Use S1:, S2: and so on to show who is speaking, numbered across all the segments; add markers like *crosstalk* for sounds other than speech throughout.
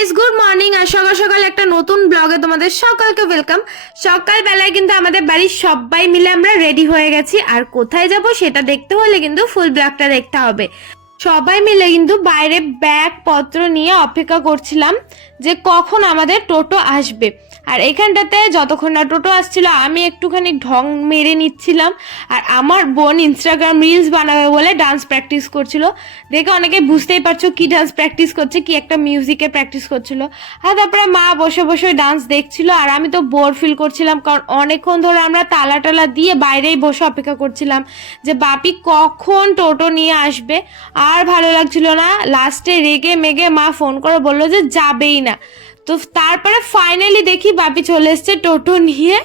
S1: Guys good morning আর সকাল সকাল একটা নতুন ব্লগে তোমাদের সকালকে ওয়েলকাম সকালবেলায় কিন্তু আমাদের বাড়ির সবাই মিলে আমরা রেডি হয়ে গেছি। আর কোথায় যাব সেটা দেখতে হলে কিন্তু ফুল ব্লগটা দেখতে হবে। সবাই মিলে কিন্তু বাইরে ব্যাগ পত্র নিয়ে অপেক্ষা করছিলাম যে কখন আমাদের টোটো আসবে। আর এখানটাতে যতক্ষণ না টোটো আসছিল, আমি একটুখানি ঢং মেরে নিচ্ছিলাম। আর আমার বোন ইনস্টাগ্রাম রিলস বানাবে বলে ডান্স প্র্যাকটিস করছিল। দেখে অনেকে বুঝতেই পারছ কি ডান্স প্র্যাকটিস করছে, কি একটা মিউজিকে প্র্যাকটিস করছিল। আর তারপরে মা বসে বসে ডান্স দেখছিল, আর আমি তো বোর ফিল করছিলাম, কারণ অনেকক্ষণ ধরে আমরা তালা টালা দিয়ে বাইরেই বসে অপেক্ষা করছিলাম যে, বাপি, কখন টোটো নিয়ে আসবে? আর ভালো লাগছিল না। লাস্টে রেগে মেগে মা ফোন করে বলল যে, যাবেই না। তো তারপরে ফাইনালি দেখি বাপি চলে এসছে টোটো নিয়ে।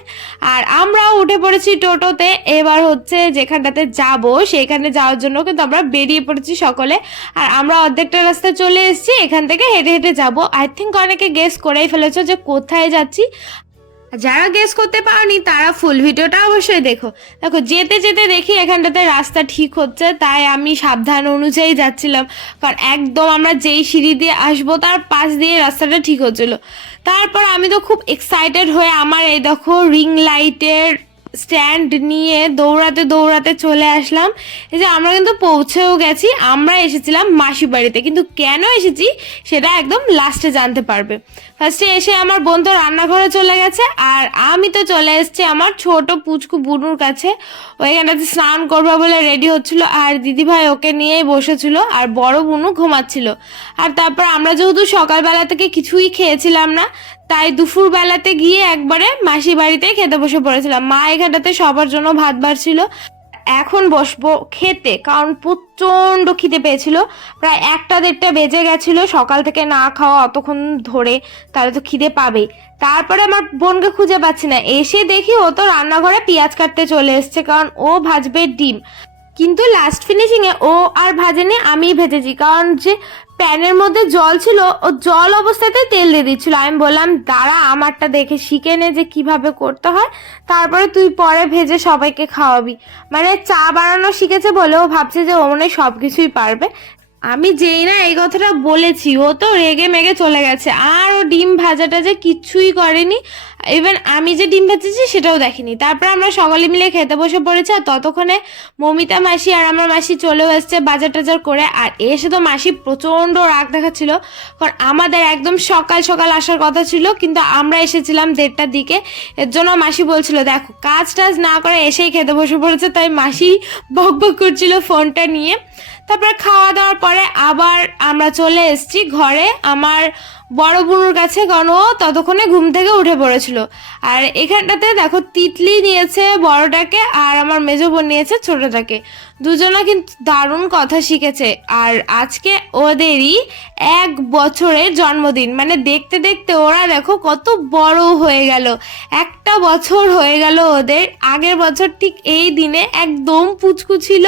S1: আর আমরাও উঠে পড়েছি টোটোতে। এবার হচ্ছে যেখানটাতে যাব, সেখানে যাওয়ার জন্য কিন্তু আমরা বেরিয়ে পড়েছি সকলে। আর আমরা অর্ধেকটা রাস্তা চলে এসেছি, এখান থেকে হেঁটে হেঁটে যাব। আই থিঙ্ক অনেকে গেস করেই ফেলেছ যে কোথায় যাচ্ছি। যারা গেস করতে পারোনি, তারা ফুল ভিডিওটা অবশ্যই দেখো। দেখো, যেতে যেতে দেখি এখানটাতে রাস্তা ঠিক হচ্ছে, তাই আমি সাবধান অনুযায়ী যাচ্ছিলাম। কারণ একদম আমরা যেই সিঁড়ি দিয়ে আসব, তার পাশ দিয়ে রাস্তাটা ঠিক হচ্ছিল। তারপর আমি তো খুব এক্সাইটেড হয়ে আমার এই দেখো রিং লাইটের স্ট্যান্ড নিয়ে দৌড়াতে দৌড়াতে চলে আসলাম। এই যে আমরা কিন্তু পৌঁছেও গেছি, আমরা এসেছিলাম মাসি বাড়িতে। কিন্তু কেন এসেছি সেটা একদম লাস্টে জানতে পারবে। ফার্স্টে এসে আমার বোন তো রান্নাঘরে চলে গেছে, আর আমি তো চলে এসেছি আমার ছোট পুচকু বুনুর কাছে। ওইখানটাতে স্নান করবে বলে রেডি হচ্ছিল, আর দিদিভাই ওকে নিয়েই বসেছিল, আর বড় বুনু ঘুমাচ্ছিল। আর তারপর আমরা যেহেতু সকালবেলা থেকে কিছুই খেয়েছিলাম না তাই দুপুর বেলাতে গিয়ে একবারে মাসি বাড়িতে খেতে বসে পড়েছিলাম। মা এখানটাতে সবার জন্য ভাত বাড়ছিল। এখন বসবো খেতে, কারণ প্রচণ্ড খিদে পেয়েছিল। প্রায় একটা দেড়টা বেজে গেছিল, সকাল থেকে না খাওয়া অতক্ষণ ধরে তাহলে তো খিদে পাবেই। তারপরে আমার বোনকে খুঁজে পাচ্ছি না। এসে দেখি ও তো রান্নাঘরে পেঁয়াজ কাটতে চলে এসছে, কারণ ও ভাজবে ডিম। কিন্তু লাস্ট ফিনিশিংয়ে ও আর ভাজেনি, আমিই ভেজেছি। কারণ যে প্যানের মধ্যে জল ছিল, ও জল অবস্থাতে তেল দিয়ে দিচ্ছিল। আমি বললাম, দাঁড়া, আমারটা দেখে শিখে নে যে কীভাবে করতে হয়। তারপরে তুই পরে ভেজে সবাইকে খাওয়াবি। মানে চা বানানো শিখেছে বলে ও ভাবছে যে ও মনে সব কিছুই পারবে। আমি যেই না এই কথাটা বলেছি, ও তো রেগে মেগে চলে গেছে। আর ও ডিম ভাজাটা যে কিচ্ছুই করেনি। ইভেন আমি যে ডিম ভেজেছি সেটাও দেখিনি। তারপর আমরা সকলে মিলে খেতে বসে পড়েছি আর ততক্ষণে মমিতা মাসি আর আমার মাসি চলেও এসছে বাজার টাজার করে আর এসে তো মাসি প্রচণ্ড রাগ দেখাচ্ছিল। কারণ আমাদের একদম সকাল সকাল আসার কথা ছিল, কিন্তু আমরা এসেছিলাম দেড়টার দিকে। এর জন্য মাসি বলছিল, দেখো, কাজ টাজ না করে এসেই খেতে বসে পড়েছে। তাই মাসি বক বক করছিল ফোনটা নিয়ে। তারপরে খাওয়া দাওয়ার পরে আবার আমরা চলে এসেছি ঘরে। আমার বড় বুনুর কাছে গণ ততক্ষণে ঘুম থেকে উঠে পড়েছিল। আর এখানটাতে দেখো তিতলি নিয়েছে বড়টাকে আর আমার মেজো বোন নিয়েছে ছোটটাকে। দুজনা কিন্তু দারুণ কথা শিখেছে। আর আজকে ওদেরই এক বছরের জন্মদিন। মানে দেখতে দেখতে ওরা দেখো কত বড় হয়ে গেল। একটা বছর হয়ে গেল ওদের। আগের বছর ঠিক এই দিনে একদম পুচকু ছিল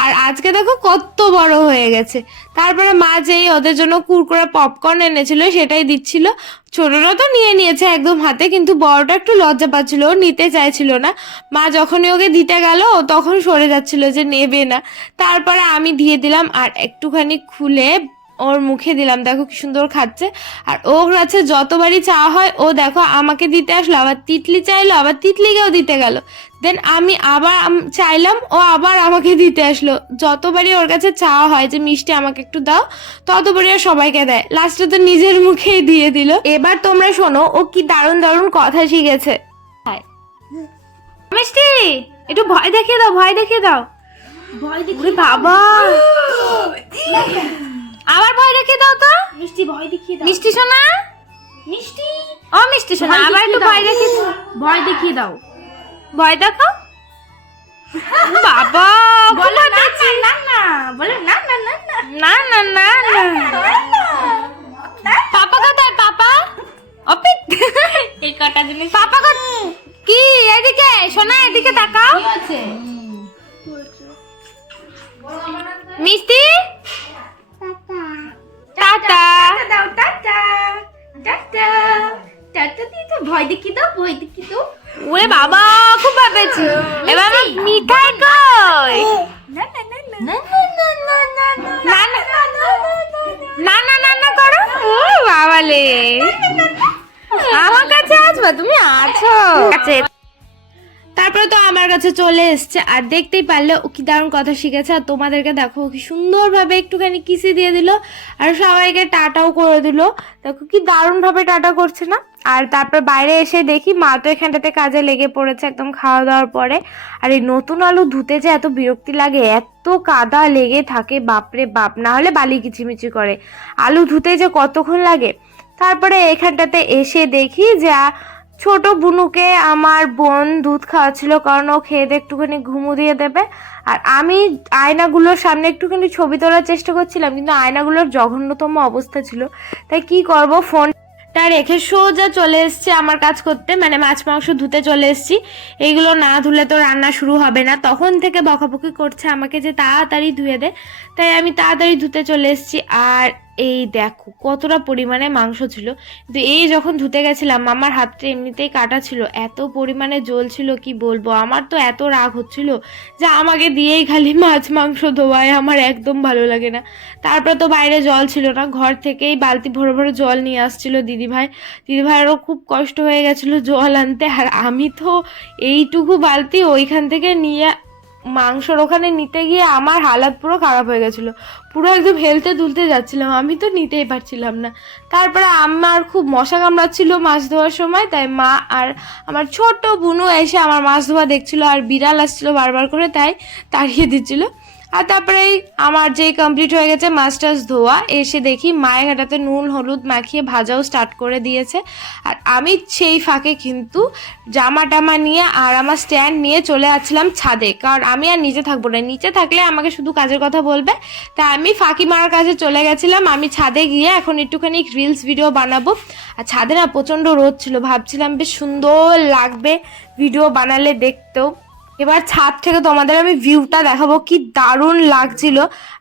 S1: আর আজকে দেখো কত বড় হয়ে গেছে। তারপরে মা যেই ওদের জন্য কুরকুরে পপকর্ন এনেছিল সেটাই দিচ্ছিল। ছোটরা তো নিয়ে নিয়েছে একদম হাতে, কিন্তু বড়টা একটু লজ্জা পাচ্ছিল নিতে চাইছিল না। মা যখনই ওকে দিতে গেল তখন সরে যাচ্ছিল যে নেবে না। তারপরে আমি দিয়ে দিলাম আর একটুখানি খুলে ওর মুখে দিলাম। দেখো কি সুন্দর খাচ্ছে। আর ওর কাছে যতবারই চাওয়া হয় ও দেখো আমাকে দিতে আসলো আবার তিতলি চাইলো আবার তিতলিকেও দিতে গেল। দেন আমি আবার চাইলাম ও আবার আমাকে দিতে আসলো। যতবারই ওর কাছে চাওয়া হয় যে মিষ্টি আমাকে একটু দাও ততবারই ও সবাইকে দেয়। লাস্টে তো নিজের মুখেই দিয়ে দিল। এবার তোমরা শোনো ও কি দারুণ দারুণ কথা শিখেছে। হায়। মিষ্টি একটু ভয় দেখিয়ে দাও ভয় দেখিয়ে দাও।
S2: ভয় দেখি
S1: বাবা। *laughs* আবার ভয় রেখে দাও তো।
S2: মিষ্টি ভয় দেখিয়ে দাও।
S1: মিষ্টি সোনা
S2: মিষ্টি?
S1: ও মিষ্টি সোনা আবার একটু ভয় রেখে
S2: ভয় দেখিয়ে দাও।
S1: ভয় দেখো। বাবা
S2: বলো না না না বলো না না না না।
S1: না না না পাপা কোথায় পাপা?
S2: এই কটা জিনিস
S1: পাপা কি এদিকে এদিকে তাকাও।
S2: কি আছে
S1: মিষ্টি? আছে। তারপরে তো আমার কাছে চলে এসছে। আর দেখতেই পারলে ও কি দারুণ কথা শিখেছে। আর তোমাদেরকে দেখো কি সুন্দরভাবে একটুখানি কিসি দিয়ে দিল আর সবাইকে টাটাও করে দিল। দেখো কি দারুণভাবে টাটা করছে না? আর তারপর বাইরে এসে দেখি মা তো এখানটাতে কাজে লেগে পড়েছে একদম খাওয়া দাওয়ার পরে। আর এই নতুন আলু ধুতে যে এত বিরক্তি লাগে, এত কাদা লেগে থাকে, বাপরে বাপ, না হলে বালি কিচিমিচি করে। আলু ধুতে যে কতক্ষণ লাগে? তারপরে এখানটাতে এসে দেখি যে ছোট বুনুকে আমার বোন দুধ খাওয়াচ্ছিল কারণ ও খেয়ে দিয়ে একটুখানি ঘুমু দিয়ে দেবে। আর আমি আয়নাগুলোর সামনে একটুখানি ছবি তোলার চেষ্টা করছিলাম, কিন্তু আয়নাগুলোর জঘন্যতম অবস্থা ছিল। তাই কি করব? ফোনটা রেখে সোজা চলে এসছি আমার কাজ করতে। মানে মাছ, মাংস ধুতে চলে এসছি। এইগুলো না ধুলে তো রান্না শুরু হবে না। তখন থেকে বকাবকি করছে আমাকে যে তাড়াতাড়ি ধুয়ে দে। তাই আমি তাড়াতাড়ি ধুতে চলে এসছি। আর এই দেখো, কতটা পরিমাণে মাংস ছিল। কিন্তু এই যখন ধুতে গেছিলাম আমার হাতটা এমনিতেই কাটা ছিল। এত পরিমাণে জল ছিল, কি বলব? আমার তো এত রাগ হচ্ছিল যে আমাকে দিয়েই খালি মাছ মাংস ধোয়ায়। আমার একদম ভালো লাগে না। তারপর তো বাইরে জল ছিল না। ঘর থেকেই বালতি ভরে ভরে জল নিয়ে আসছিল দিদিভাই। দিদিভাইয়েরও খুব কষ্ট হয়ে গেছিল জল আনতে। আর আমি তো এইটুকু বালতি ওইখান থেকে নিয়ে মাংসর ওখানে নিতে গিয়ে আমার হালাত পুরো খারাপ হয়ে গেছিল। পুরো একদম হেলতে দুলতে যাচ্ছিলাম, আমি তো নিতেই পারছিলাম না। তারপরে আমার খুব মশা কামড়াচ্ছিল মাছ ধোয়ার সময়, তাই মা আর আমার ছোট বুনু এসে আমার মাছ ধোয়া দেখছিল আর বিড়াল আসছিল বারবার করে তাই তাড়িয়ে দিচ্ছিল। আর তারপরে আমার যে কমপ্লিট হয়ে গেছে টাছ ধোয়া, এসে দেখি মায়ের ঘাটাতে নুন, হলুদ মাখিয়ে ভাজাও স্টার্ট করে দিয়েছে। আর আমি সেই ফাঁকে কিন্তু জামা টামা নিয়ে আর আমার স্ট্যান্ড নিয়ে চলে আসছিলাম ছাদে। কারণ আমি আর নিচে থাকব না। নিচে থাকলে আমাকে শুধু কাজের কথা বলবে। তাই আমি ফাঁকি মারার কাছে চলে গেছিলাম। আমি ছাদে গিয়ে এখন একটুখানি রিলস ভিডিও বানাবো। আর ছাদে না প্রচণ্ড রোদ ছিল। ভাবছিলাম বেশ সুন্দর লাগবে ভিডিও বানালে দেখতেও। এবার ছাদ থেকে তোমাদের আমি ভিউটা দেখাবো, কি দারুণ লাগছিল।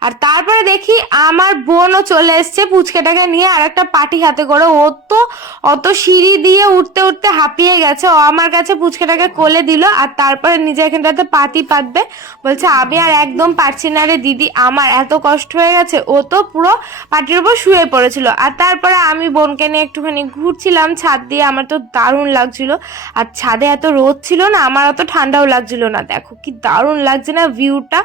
S1: আর তারপরে দেখি আমার বোনও চলে এসছে পুচকেটাকে নিয়ে, আর একটা পাটি হাতে করে। ও তো অত সিঁড়ি দিয়ে উঠতে উঠতে হাঁপিয়ে গেছে। ও আমার কাছে পুচকেটাকে কোলে দিল, আর তারপরে নিজে এখানটাতে পাতি পাতবে। বলছে, আমি আর একদম পারছি না রে দিদি, আমার এত কষ্ট হয়ে গেছে। ও তো পুরো পাটির উপর শুয়ে পড়েছিল। আর তারপরে আমি বোনকে নিয়ে একটুখানি ঘুরছিলাম, ছাদ দিয়ে। আমার তো দারুণ লাগছিল। আর ছাদে এত রোদ ছিল না, আমার অত ঠান্ডাও লাগছিল না, দেখো কি দারুণ লাগছে না ভিউটা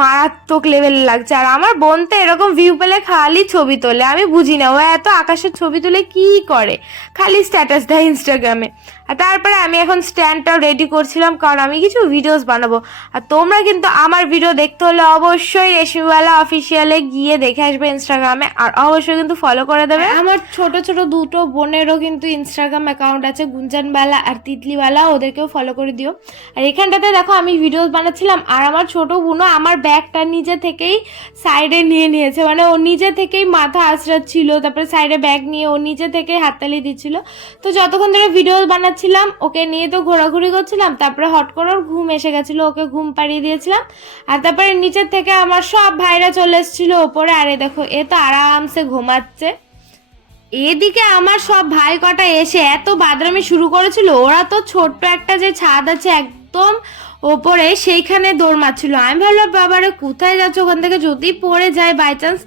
S1: মারাত্মক লেভেল লাগছে। আর আমার বোন তো এরকম ভিউ পেলে খালি ছবি তোলে। আমি বুঝি না, ও এত আকাশের ছবি তুলে কি করে? খালি স্ট্যাটাস দেয় ইনস্টাগ্রামে আর তারপরে আমি এখন স্ট্যান্ডটাও রেডি করছিলাম, কারণ আমি কিছু ভিডিওস বানাবো। আর তোমরা কিন্তু আমার ভিডিও দেখতে হলে অবশ্যই রেশমিওয়ালা অফিসিয়ালে গিয়ে দেখে আসবে ইনস্টাগ্রামে আর অবশ্যই কিন্তু ফলো করে দেবে। আমার ছোট ছোট দুটো বোনেরও কিন্তু ইনস্টাগ্রাম অ্যাকাউন্ট আছে, গুঞ্জানবালা আর তিতলিওয়ালা, ওদেরকেও ফলো করে দিও। আর এখানটাতে দেখো আমি ভিডিওস বানাচ্ছিলাম, আর আমার ছোট বোনও আমার ব্যাগটা নিজে থেকেই সাইডে নিয়ে নিয়েছে। মানে ও নিজে থেকেই মাথা আঁচড়াচ্ছিল তারপরে সাইডে ব্যাগ নিয়ে ও নিজে থেকেই হাততালি দিচ্ছিল। তো যতক্ষণ ধরে ভিডিও বানাচ্ছিলাম ওকে নিয়ে তো ঘোরাঘুরি করছিলাম, তারপরে হট করে ঘুম এসে গেছিল, ওকে ঘুম পাড়িয়ে দিয়েছিলাম। আর তারপরে নিচের থেকে আমার সব ভাইরা চলে এসেছিল ওপরে, আরে দেখো, এ তো আরামসে ঘুমাচ্ছে। এদিকে আমার সব ভাই কটা এসে এত বাদরামি শুরু করেছিল, ওরা তো ছোট্ট একটা যে ছাদ আছে, একদম ওপরে সেইখানে দৌড় মারছিল। আমি ভাবলাম, বাবারে, কোথায় যাচ্ছে? ওখান থেকে যদি পড়ে যায় বাই চান্স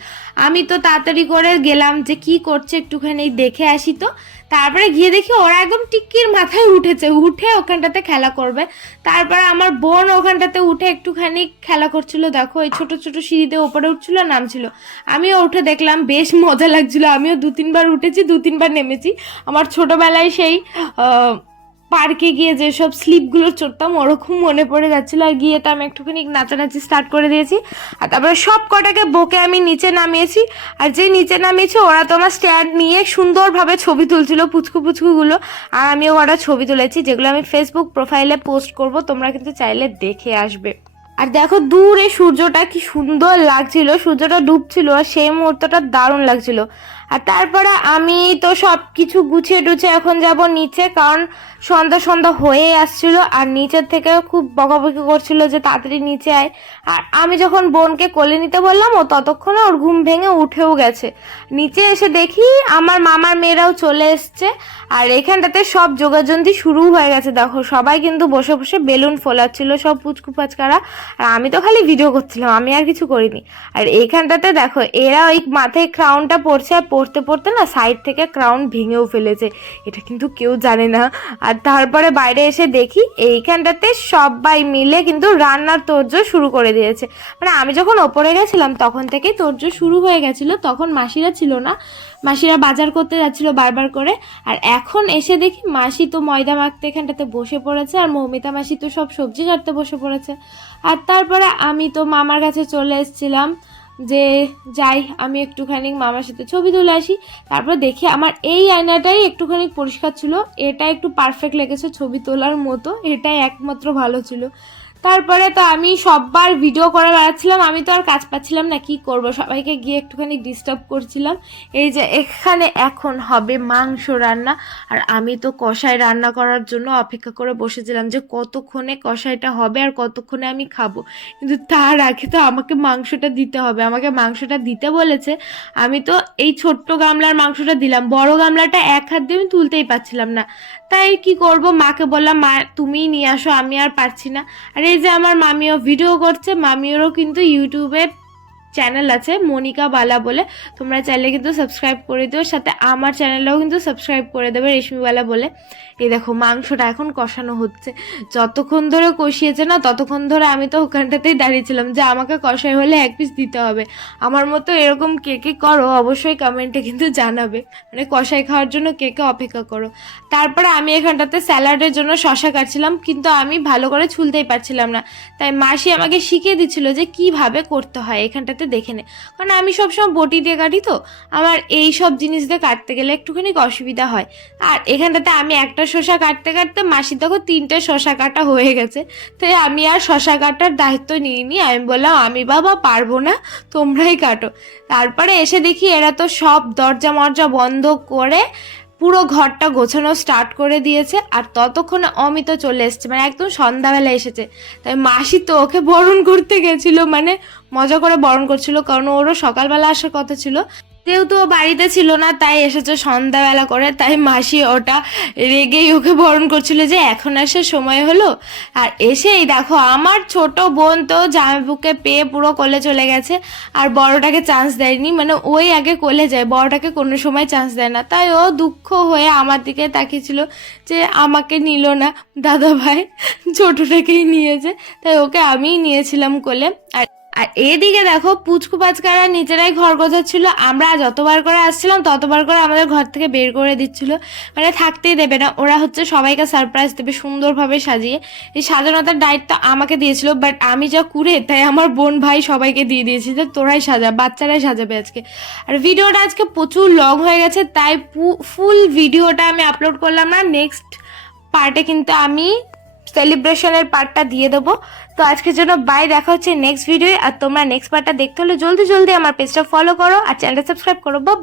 S1: আমি তো তাড়াতাড়ি করে গেলাম যে কি করছে একটুখানি দেখে আসি তো। তারপরে গিয়ে দেখি ওরা একদম টিক্কির মাথায় উঠেছে। উঠে ওখানটাতে খেলা করবে। তারপরে আমার বোন ওখানটাতে উঠে একটুখানি খেলা করছিল। দেখো, এই ছোট ছোট সিঁড়িতে ওপরে উঠছিল, নামছিল। আমিও উঠে দেখলাম, বেশ মজা লাগছিল। আমিও দু তিনবার উঠেছি দু তিনবার নেমেছি। আমার ছোটবেলায় সেই পার্কে গিয়ে যেসব স্লিপগুলো চড়তাম, ওরকম মনে পড়ে যাচ্ছিল। আর গিয়ে তো আমি একটুখানি নাচানাচি স্টার্ট করে দিয়েছি। আর তারপরে সব কটাকে বকে আমি নিচে নামিয়েছি। আর যে নিচে নামিয়েছি, ওরা তো আমার স্ট্যান্ড নিয়ে সুন্দরভাবে ছবি তুলছিল, পুচকু পুচকুগুলো। আর আমিও কটা ছবি তুলেছি, যেগুলো আমি ফেসবুক প্রোফাইলে পোস্ট করব, তোমরা কিন্তু চাইলে দেখে আসবে। আর দেখো দূরে সূর্যটা কি সুন্দর লাগছিল, সূর্যটা ডুবছিল, আর সেই মুহূর্তটা দারুণ লাগছিল। আর তারপরে আমি তো সব কিছু গুছিয়ে টুছে এখন যাব নিচে, কারণ সন্ধ্যা সন্ধ্যা হয়ে আসছিল আর নিচের থেকে খুব বকাবকি করছিল যে তাড়াতাড়ি নিচে আয়। আর আমি যখন বোনকে কোলে নিতে বললাম, ও ততক্ষণে ওর ঘুম ভেঙে উঠেও গেছে। নিচে এসে দেখি আমার মামার মেয়েরাও চলে এসছে আর এখানটাতে সব যোগাযন্তি শুরু হয়ে গেছে। দেখো, সবাই কিন্তু বসে বসে বেলুন ফোলাচ্ছিল, সব পুচকু পাচকারা আর আমি তো খালি ভিডিও করছিলাম, আমি আর কিছু করিনি। আর এইখানটাতে দেখো, এরা ওই মাথায় ক্রাউনটা পড়ছে আর পড়তে পড়তে না সাইড থেকে ক্রাউন ভেঙেও ফেলেছে। এটা কিন্তু কেউ জানে না। আর তারপরে বাইরে এসে দেখি, এইখানটাতে সবাই মিলে কিন্তু রান্নার তোড়জোড় শুরু করে দিয়েছে। মানে আমি যখন ওপরে গেছিলাম, তখন থেকেই তোড়জোড় শুরু হয়ে গেছিল। তখন মাসিরা ছিল না। মাসিরা বাজার করতে যাচ্ছিল বারবার করে। আর এখন এসে দেখি, মাসি তো ময়দা মাখতে এখানটাতে বসে পড়েছে আর মৌমিতা মাসি তো সব সবজি কাটতে বসে পড়েছে। আর তারপরে আমি তো মামার কাছে চলে এসেছিলাম। যে যাই, আমি একটুখানি মামার সাথে ছবি তুলে আসি। তারপর দেখি আমার এই আয়নাটাই একটুখানি পরিষ্কার ছিল। এটা একটু পারফেক্ট লেগেছে ছবি তোলার মতো। এটাই একমাত্র ভালো ছিল। তারপরে তো আমি সববার ভিডিও করে বেড়াচ্ছিলাম, আমি তো আর কাজ পাচ্ছিলাম না, কি করব? সবাইকে গিয়ে একটুখানি ডিস্টার্ব করছিলাম। এই যে এখানে এখন হবে মাংস রান্না, আর আমি তো কষাই রান্না করার জন্য অপেক্ষা করে বসেছিলাম যে কতক্ষণে কষাইটা হবে আর কতক্ষণে আমি খাব। কিন্তু তার আগে তো আমাকে মাংসটা দিতে হবে। আমাকে মাংসটা দিতে বলেছে, আমি তো এই ছোট্ট গামলার মাংসটা দিলাম। বড় গামলাটা এক হাত দিয়ে আমি তুলতেই পারছিলাম না। তাই কি করব? মাকে বললাম, মা, তুমিই নিয়ে আসো, আমি আর পারছি না। আর এই যে আমার মামিও ভিডিও করছে মামিওরও কিন্তু ইউটিউবে চ্যানেল আছে, মনিকা বালা বলে। তোমরা চাইলে কিন্তু সাবস্ক্রাইব করে দিও সাথে আমার চ্যানেলটাও কিন্তু সাবস্ক্রাইব করে দেবে রেশমিবালা বলে এই দেখো, মাংসটা এখন কষানো হচ্ছে। যতক্ষণ ধরে কষিয়েছে না, ততক্ষণ ধরে আমি তো ওখানটাতেই দাঁড়িয়েছিলাম যে আমাকে কষাই হলে এক পিস দিতে হবে। আমার মতো এরকম কে কে করো, অবশ্যই কমেন্টে কিন্তু জানাবে। মানে কষাই খাওয়ার জন্য কে কে অপেক্ষা করো। তারপরে আমি এখানটাতে স্যালাডের জন্য শশা কাটছিলাম, কিন্তু আমি ভালো করে ছুলতেই পারছিলাম না। তাই মাসি আমাকে শিখিয়ে দিচ্ছিল যে কীভাবে করতে হয় এখানটাতে দেখে নে। কারণ আমি সবসময় বটি দিয়ে কাটি তো। আমার এই সব জিনিস দিয়ে কাটতে গেলে একটুখানি অসুবিধা হয়। আর এখানটাতে আমি একটা শশা কাটতে কাটতে মাসি তখন তিনটে শশা কাটা হয়ে গেছে। তাই আমি আর শশা কাটার দায়িত্ব নিইনি আমি বললাম, আমি বাবা পারব না, তোমরাই কাটো। তারপরে এসে দেখি এরা তো সব দরজা মরজা বন্ধ করে পুরো ঘরটা গোছানো স্টার্ট করে দিয়েছে আর ততক্ষণে অমিত চলে এসছে। মানে একদম সন্ধ্যাবেলা এসেছে। তাই মাসি তো ওকে বরণ করতে গেছিল মানে মজা করে বরণ করছিল, কারণ ওরও সকালবেলা আসার কথা ছিল। যেহেতু বাড়িতে ছিল না, তাই এসেছে সন্ধ্যাবেলা করে, তাই মাসি ওটা রেগেই ওকে বরণ করছিল যে এখন আসার সময় হলো। আর এসেই দেখো, আমার ছোট বোন তো জামাইবুকে পেয়ে পুরো কোলে চলে গেছে, আর বড়টাকে চান্স দেয়নি মানে ওই আগে কোলে যায়, বড়টাকে কোনো সময় চান্স দেয় না। তাই ও দুঃখ হয়ে আমার দিকে তাকিয়েছিল যে আমাকে নিল না দাদা ভাই ছোটটাকেই নিয়েছে, তাই ওকে আমিই নিয়েছিলাম কোলে। আর আর এদিকে দেখো, পুচকু পাচকারা নিজেরাই ঘর গোছাচ্ছিল। আমরা যতবার করে আসছিলাম, ততবার করে আমাদের ঘর থেকে বের করে দিচ্ছিল। মানে থাকতেই দেবে না। ওরা হচ্ছে সবাইকে সারপ্রাইজ দেবে সুন্দরভাবে সাজিয়ে। এই সাজানোটার দায়িত্ব আমাকে দিয়েছিল বাট আমি যা কুড়ে, তাই আমার বোন ভাই সবাইকে দিয়ে দিয়েছি যে তোরাই সাজা, বাচ্চারাই সাজাবে আজকে। আর ভিডিওটা আজকে প্রচুর লং হয়ে গেছে, তাই ফুল ভিডিওটা আমি আপলোড করলাম না। নেক্সট পার্টে কিন্তু আমি সেলিব্রেশনের পার্টটা দিয়ে দেবো। তো আজকের জন্য বাই দেখা হচ্ছে নেক্সট ভিডিও আর তোমরা নেক্সট পার্টটা দেখতে হলে জলদি জলদি আমার পেজটা ফলো করো আর চ্যানেলটা সাবস্ক্রাইব করো। বা